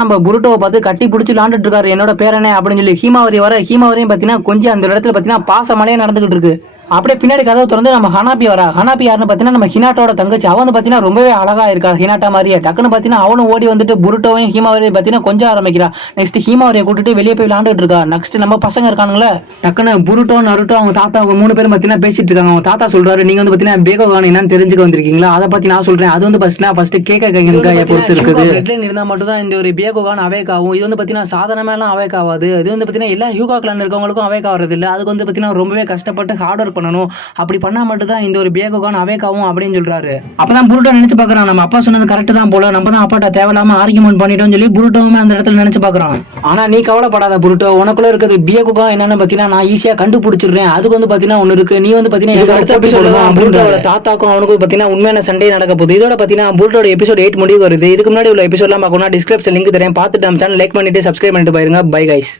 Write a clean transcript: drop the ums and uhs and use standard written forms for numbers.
நம்ம புருட்டோவை பார்த்து கட்டி பிடிச்சி விளாண்டுட்டு இருக்காரு என்னோட பேரனே அப்படின்னு சொல்லி ஹீமாவரி வர ஹீமாவரியும் பார்த்தீங்கன்னா கொஞ்சம் அந்த இடத்துல பார்த்தீங்கன்னா பாசமலையே நடந்துகிட்டு இருக்கு. அப்படியே பின்னாடி கதவை திறந்து நம்ம ஹனாபி வரா. ஹனாபி யாருன்னு பார்த்தீங்கன்னா நம்ம ஹினாட்டோட தங்கச்சி. அவன் வந்து பார்த்தீங்கன்னா ரொம்பவே அழகா இருக்கா ஹினாட்டா மாதிரியே. டக்குன்னு பார்த்தீங்கன்னா அவனும் ஓடி வந்துட்டு புருட்டோவையும் ஹீமாவரியும் பார்த்தீங்கன்னா கொஞ்சம் ஆரம்பிக்கிறா. நெக்ஸ்ட் ஹீமாவரியை கூட்டிட்டு வெளியே போய் விளாண்டுட்டு இருக்கா. நெக்ஸ்ட் நம்ம பசங்க இருக்கானுங்களே டக்குன்னு புருட்டோ நருட்டோ அவங்க தாத்தா அவங்க 3 பேரும் பார்த்தீங்கன்னா பேசிட்டு இருக்காங்க. அவங்க தாத்தா சொல்றாரு நீங்க வந்து பார்த்தீங்கன்னா பேகோகான் என்னன்னு தெரிஞ்சுக்க வந்திருக்கீங்களா, அதை பத்தி நான் சொல்றேன். அது வந்து ஃபர்ஸ்ட் கேட்க பொறுத்து இருக்குது. ஹெட்லைன் இருந்தா மட்டும் தான் இந்த ஒரு பேகோகான் அவேக் ஆகும். இது வந்து பார்த்தீங்கன்னா சாதாரணமெல்லாம் அவேக் ஆகாது. இது வந்து பார்த்தீங்கன்னா எல்லா ஹியூகா கிளான் இருக்கவங்களுக்கும் அவேக் ஆகிறது இல்லை. அதுக்கு வந்து பார்த்தீங்கன்னா ரொம்பவே கஷ்டப்பட்டு ஹார்ட் ஒர்க் பண்ணணும். அப்படி பண்ணா மட்டும் தான் இந்த ஒரு பேகோகான் அவேக் ஆகும் அப்படின்னு சொல்றாரு. அப்பதான் புருட்டோ நினைச்சு பாக்குறான் நம்ம அப்பா சொன்னது கரெக்ட் தான் போல, நம்ம தான் அப்பாட்ட தேவையில்லாம ஆர்கியூமெண்ட் பண்ணிட்டோம்னு சொல்லி புருட்டோவுமே அந்த இடத்துல நினைச்சு பாக்குறான். ஆனா நீ கவலைப்படாத புருட்டோ, உனக்குள்ள இருக்குது பேகோகான் என்னன்னு பாத்தீங்கன்னா நான் ஈஸியா கண்டுபிடிச்சிடுறேன். அதுக்கு வந்து பாத்தீங்கன்னா ஒன்னு இருக்கு. நீ வந்து பாத்தீங்கன்னா அடுத்த எபிசோட்ல தான் புருட்டோட தாத்தாக்கும் அவனுக்கும் பாத்தீங்கன்னா உண்மையான சண்டே நடக்க போகுது. இதோட பாத்தீங்கன்னா புருட்டோட எபிசோட் 8 முடிவு வருது. இதுக்கு முன்னாடி உள்ள எபிசோட்லாம் பார்க்கணும்னா டிஸ்கிரிப்ஷன் லிங்க் தரேன், பார்த்துட்டு நம்ம சேனல் லைக் பண்ணிட்டு சப்ஸ்கிரைப் பண்ணிட்டு போயிருங்க. Bye guys.